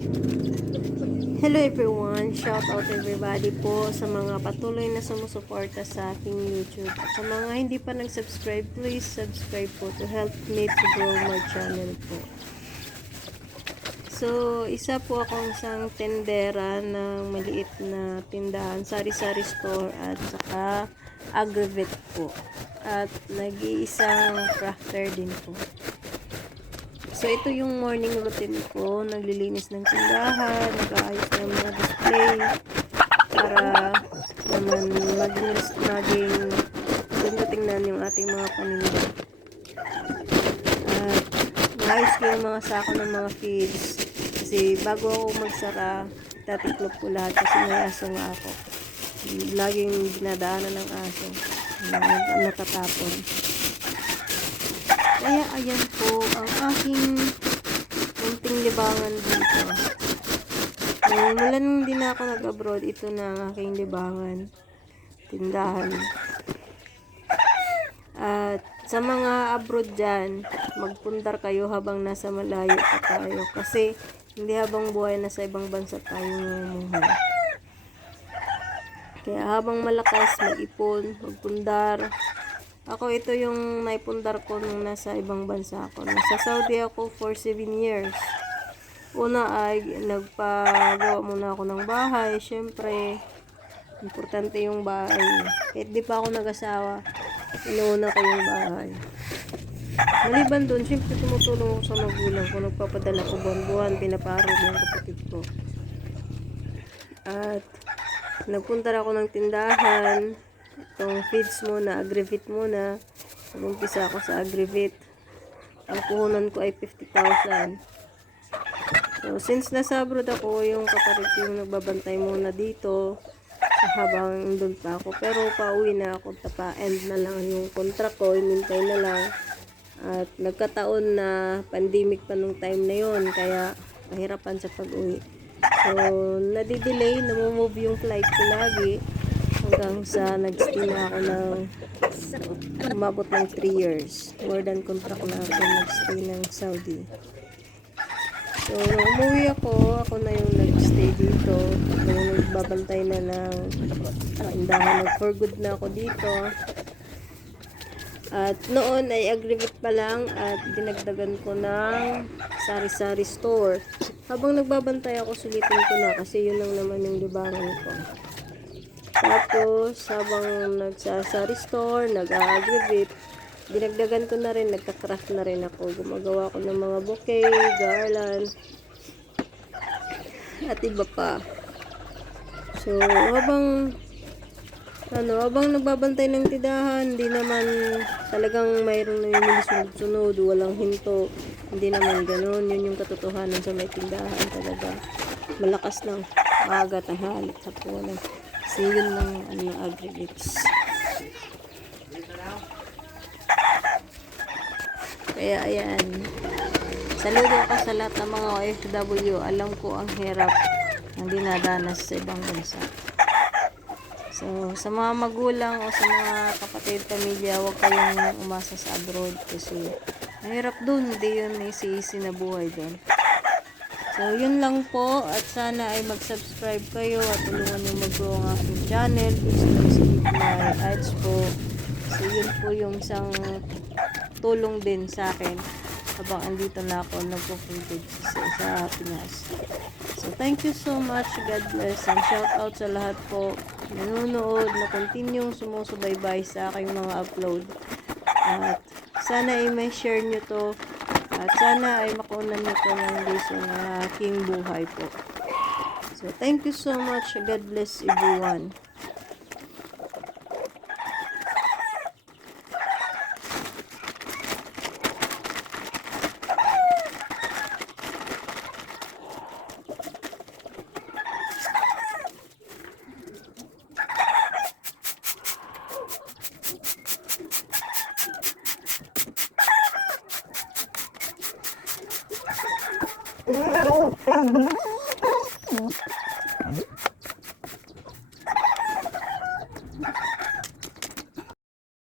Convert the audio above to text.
Hello everyone, shout out everybody po sa mga patuloy na sumusuporta sa aking YouTube. At sa mga hindi pa nag-subscribe, please subscribe po to help me to grow my channel po. So, isa po akong isang tendera ng maliit na tindahan, sari-sari store at saka aggregate po. At nag-iisang crafter din po. So, ito yung morning routine ko. Naglilinis ng tindahan, nag-aayos ng mga display para naman maging tingnan yung ating mga paninda. At naayos ko yung mga sako ng mga feeds. Kasi bago ako magsara, tatiklop ko lahat kasi may aso nga ako. Laging dinadaanan ng aso. Natatapon. Kaya ayan po ang aking munting libangan dito. Mula nung hindi na ako nag-abroad, ito na ang aking libangan. Tindahan. At sa mga abroad dyan, magpundar kayo habang nasa malayo pa tayo. Kasi hindi habang buhay nasa ibang bansa tayo namumuhay. Kaya habang malakas, mag-ipon, magpundar. Ako, ito yung naipundar ko nung nasa ibang bansa ako. Nasa Saudi ako for 7 years. Una ay nagpagawa muna ako ng bahay. Siyempre, importante yung bahay. Kahit di pa ako nag-asawa, inuuna ko yung bahay. Maliban doon, siyempre tumutulong ako sa magulang ko. Nagpapadala ko buwan-buwan, pinaparod ng kapatid ko. At nagpunta ako ng tindahan. Itong feeds muna, aggregate muna. Nag-umpisa ako sa aggregate. Ang puhunan ko ay 50,000. So, since nasa abroad ako, yung kapatid ko yung nagbabantay muna dito habang doon pa ako. Pero pauwi na ako, tapa-end na lang yung contract ko, inintay na lang. At nagkataon na pandemic pa nung time na yon, kaya mahirapan sa pag-uwi. So, nadidelay, namumove yung flight ko lagi. Hanggang sa nag-stay na ako ng umabot ng 3 years. More than contract na ako nag-stay ng Saudi. So, nung umuwi ako na yung nag-stay dito. Nung nagbabantay na ng tindahan, for good na ako dito. At noon ay aggregate pa lang at dinagdagan ko ng sari-sari store. Habang nagbabantay ako, sulitin ko na kasi yun lang naman yung libangan ko. Tapos, habang nagsasari store, nag-aggregate, dinagdagan ko na rin, nagka-craft na rin ako. Gumagawa ko ng mga bouquet, garland, at iba pa. So, habang nagbabantay ng tindahan, hindi naman talagang mayroong namimili sunod-sunod, walang hinto. Hindi naman ganun. Yun yung katotohanan sa may tindahan talaga. Malakas lang. Aga, tanghali, hapunan. Kasi yun lang aggregates. Kaya ayan. Saludo ako sa lahat ng mga OFW. Alam ko ang hirap ang dinadanas sa ibang bansa. So, sa mga magulang o sa mga kapatid, pamilya, huwag kayong umasa sa abroad kasi mahirap dun. Hindi yun easy na buhay dun. So, yun lang po at sana ay mag-subscribe kayo at tulungan nyo mag-grow ang aking channel. Please don't skip my ads po. So, yun po yung isang tulong din sa akin habang andito na ako nagpo-fulfilled sa Pinas. So, thank you so much. God bless and shout out sa lahat po nanonood na continue sumusubaybay sa aking mga upload. At sana ay may share nyo to. At sana ay makunan nyo po ng lesson na aking buhay po. So, thank you so much. God bless everyone.